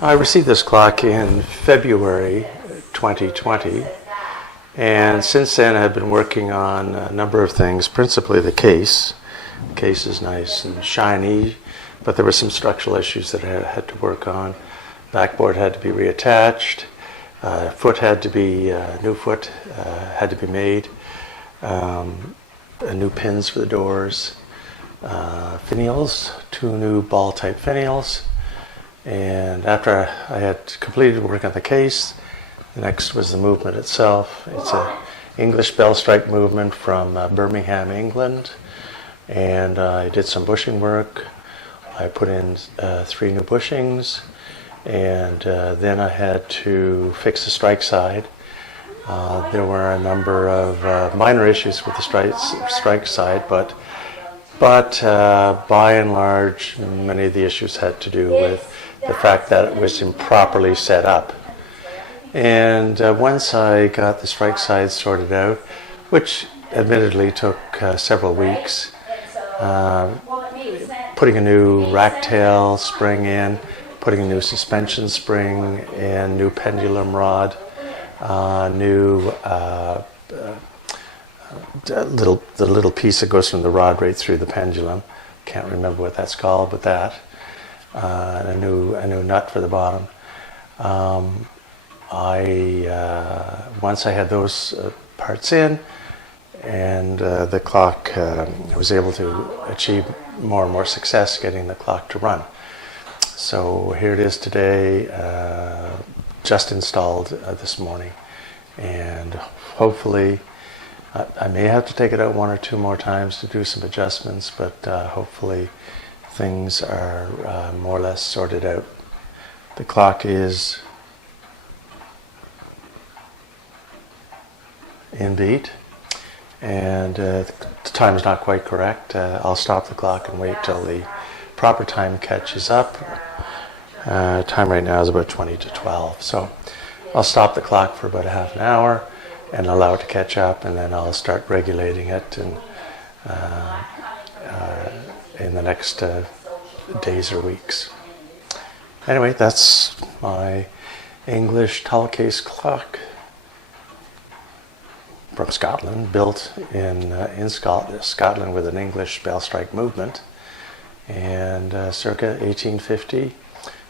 I received this clock in February 2020, and since then I've been working on a number of things, principally the case. The case is nice and shiny, but there were some structural issues that I had to work on. Backboard had to be reattached, new foot had to be made, new pins for the doors, finials, 2 new ball-type finials. And after I had completed work on the case, the next was the movement itself. It's an English bell strike movement from Birmingham, England. And I did some bushing work. I put in 3 new bushings. And then I had to fix the strike side. There were a number of minor issues with the strike side, but by and large, many of the issues had to do with the fact that it was improperly set up. And once I got the strike side sorted out, which admittedly took several weeks, putting a new rack tail spring in, putting a new suspension spring in, new pendulum rod, the little piece that goes from the rod right through the pendulum. Can't remember what that's called, but that. A new nut for the bottom. Once I had those parts in, and the clock, I was able to achieve more and more success getting the clock to run. So here it is today, just installed this morning, and hopefully I may have to take it out 1 or 2 more times to do some adjustments, but hopefully things are more or less sorted out. The clock is in beat, and the time is not quite correct. I'll stop the clock and wait till the proper time catches up. Time right now is about 20 to 12, so I'll stop the clock for about a half an hour and allow it to catch up, and then I'll start regulating it and in the next days or weeks. Anyway, that's my English tall case clock from Scotland, built in Scotland with an English bell strike movement, and circa 1850,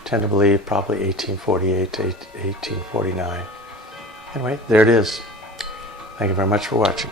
tend to believe probably 1848 to 1849. Anyway, there it is. Thank you very much for watching.